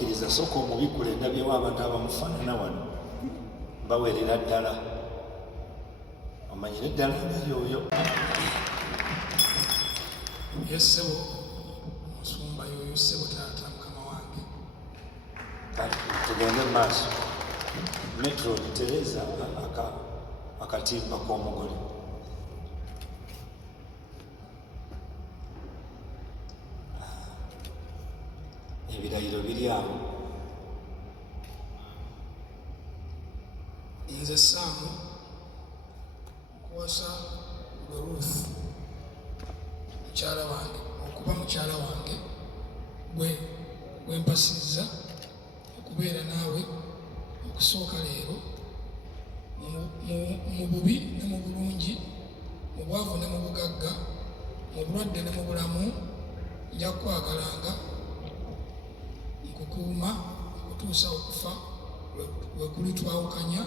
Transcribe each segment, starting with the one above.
okkiriza sooka omubikula endabyewo abantu abamufaanana wano bawerera ddala omanyire ddala yoyo yessebo omusumba yoyo ssebo taata mukama wange tugende maaso metro tereza akatimba k'omugole ebirayiro biri awo nze saamu nkuwasa gwe Ruth mukyala wange okuba mukyala wange gwe mpasizza okubeera naawe okusooka leero mu bubi ne mu bulungi, mu bwavu ne mu bugagga, mu bulwadde ne mu bulamu, nja kukwagalanga nkukuuma okutuusa okufa we kulitwawukanya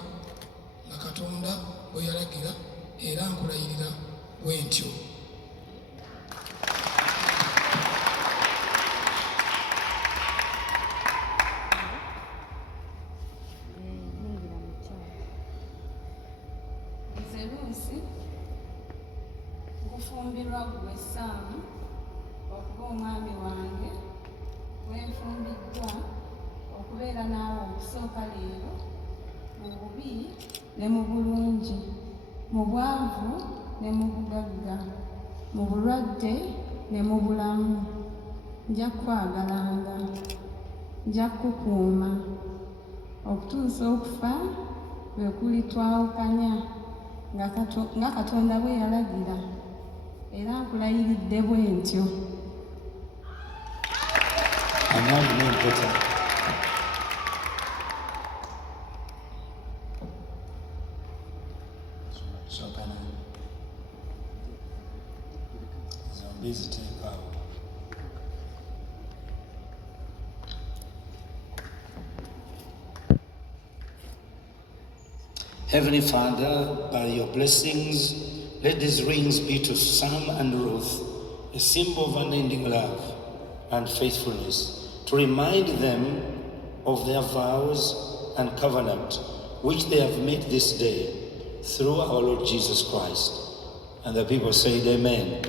nga Katonda bwe yalagira, era nkulayirira bwe ntyo. Nkufumbirwa ggwe Saamu okuba omwami wange, wenfumbiddwa okubeera naawe okusooka leero mu bubi ne mu bulungi, mu bwavu ne mu bugagga, mu bulwadde ne mu bulamu. Nja kukwagalanga, nja kukukuuma okutuusa okufa bwe kulitwawukanya nga Katonda bwe yalagira, era nkulayiridde bwe ntyo. Amaanyi n'empeta zombi ziteeka awo. Heavenly Father, by your blessings, let these rings be to Sam and Ruth a symbol of unending love and faithfulness, to remind them of their vows and covenant which they have made this day through our Lord Jesus Christ. And the people said, Amen.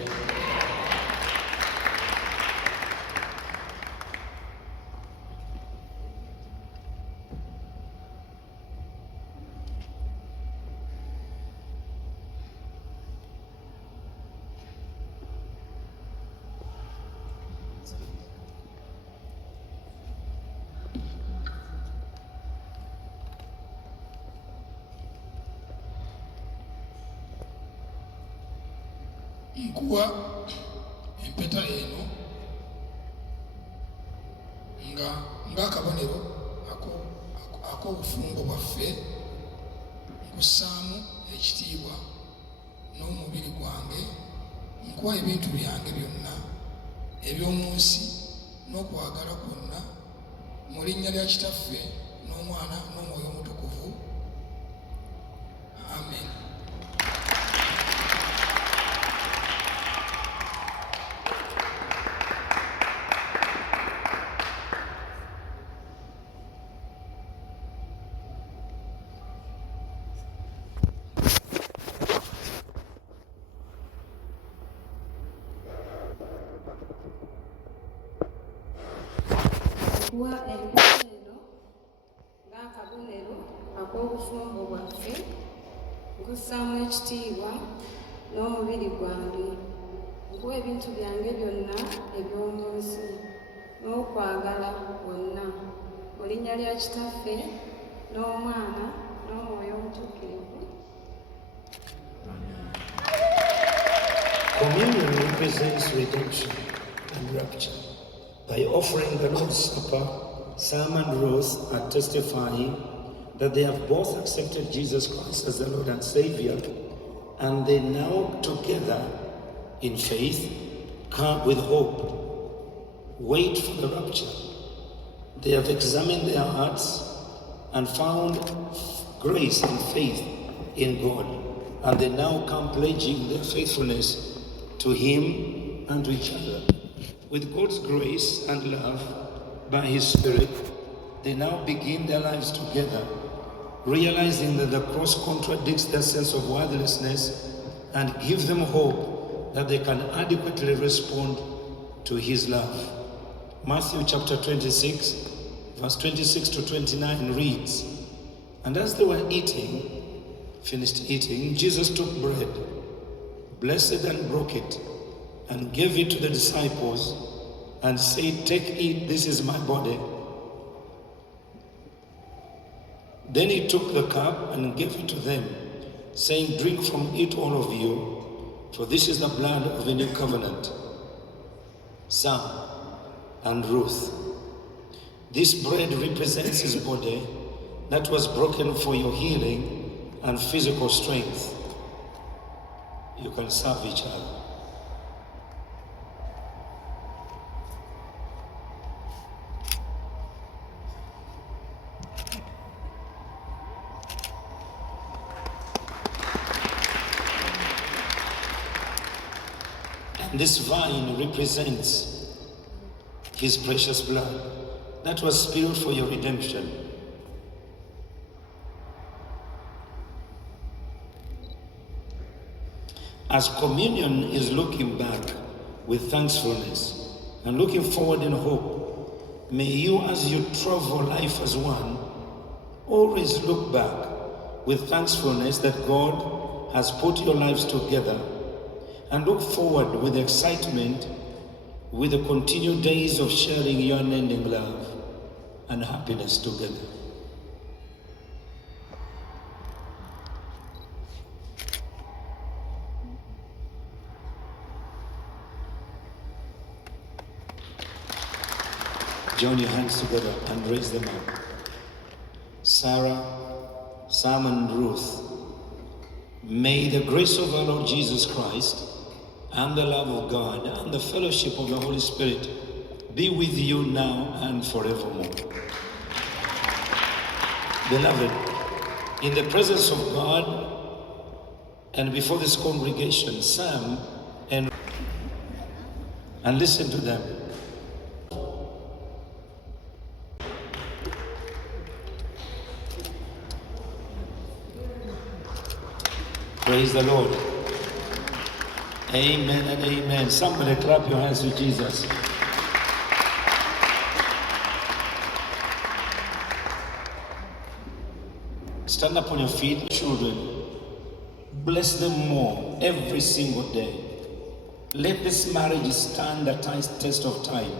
Nkuwa empeta eno ng'akabonero ak'obufumbo bwaffe, nkussaamu ekitiibwa n'omubiri gwange, nkuwa ebintu byange byonna eby'omu nsi n'okwagala kwonna, mu linnya lya Kitaffe n'Omwana n'Omwoyo Omutukuvu. Amen. Kuwa empeta eno ng'akabonero ak'obufumbo bwaffe, nkussaamu ekitiibwa n'omubiri gwange, nkuwa ebintu byange byonna eby'omu nsi n'okwagala kwonna, mu linnya lya Kitaffe n'Omwana n'Omwoyo Omutuukirivu. Communion represents redemption and rapture. By offering the Lord's Supper, Sam and Ruth are testifying that they have both accepted Jesus Christ as the Lord and Savior, and they now together in faith come with hope, wait for the rapture. They have examined their hearts and found grace and faith in God, and they now come pledging their faithfulness to Him and to each other. With God's grace and love, by His Spirit, they now begin their lives together, realizing that the cross contradicts their sense of worthlessness and gives them hope that they can adequately respond to his love. Matthew chapter 26, verse 26 to 29 reads, "And as they were finished eating, Jesus took bread, blessed and broke it, and gave it to the disciples, and said, 'Take, eat, this is my body.' Then he took the cup and gave it to them, saying, 'Drink from it, all of you, for this is the blood of a new covenant.'" Sam and Ruth. This bread represents his body that was broken for your healing and physical strength. You can serve each other. And this vine represents his precious blood that was spilled for your redemption. As communion is looking back with thankfulness and looking forward in hope, may you, as you travel life as one, always look back with thankfulness that God has put your lives together, and look forward with excitement with the continued days of sharing your unending love and happiness together. Join your hands together and raise them up. Sarah, Sam, and Ruth, may the grace of our Lord Jesus Christ and the love of God and the fellowship of the Holy Spirit be with you now and forevermore. Beloved, in the presence of God and before this congregation, Sam and listen to them. Praise the Lord. Amen and amen. Somebody clap your hands to Jesus. Stand up on your feet, children. Bless them more every single day. Let this marriage stand the test of time.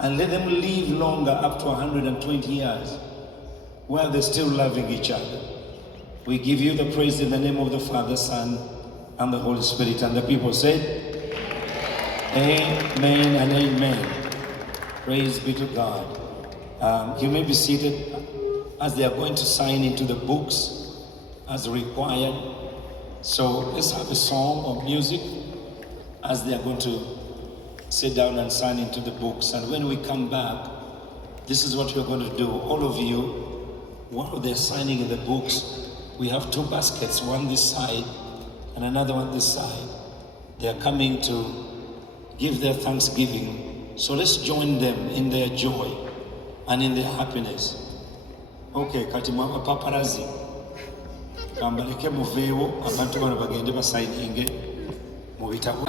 And let them live longer, up to 120 years, while they're still loving each other. We give you the praise in the name of the Father, Son, and the Holy Spirit. And the people said, amen and amen. Praise be to God. You may be seated as they are going to sign into the books as required. So let's have a song or music as they are going to sit down and sign into the books. And when we come back, this is what we're going to do. All of you, while they're signing in the books, we have two baskets, one this side and another one this side. They are coming to give their thanksgiving. So let's join them in their joy and in their happiness. Okay, kati mwa paparazi. Kambaleke muveewo abantu bano bagende basayininge mu bitabo.